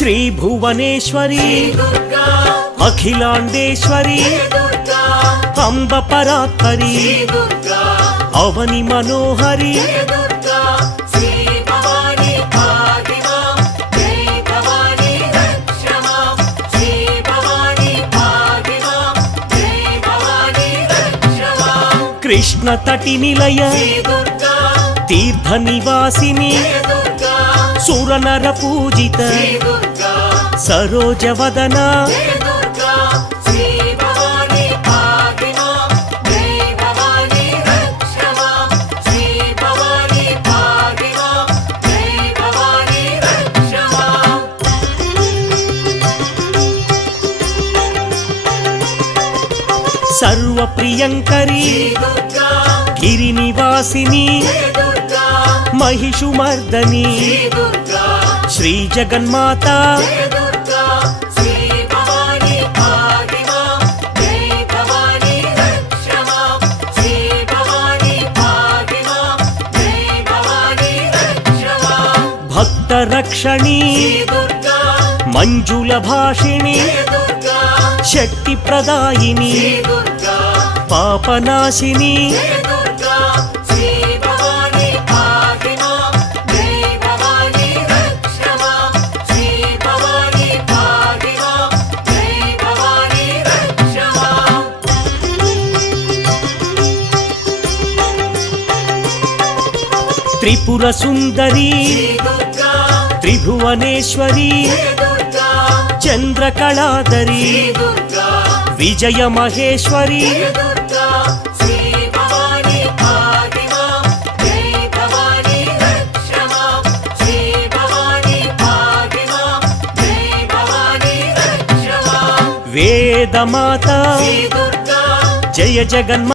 श्री भुवनेश्वरी अखिलांडेश्वरी अंब परात्परी अवनि मनोहरी कृष्ण तटि निलय तीर्थ निवासिनी सुरनर पूजित सरोज वदना सर्व प्रियंकरी गिरिनिवासिनी महिषुमर्दनी श्री जगन्माता भक्त रक्षणी मंजुल भाषिणी शक्ति प्रदायिनी पापनाशिनी त्रिपुर सुंदरी त्रिभुवनेश्वरी चंद्रकलाधरी विजय महेश्वरी वेद माता जय जगन्माता।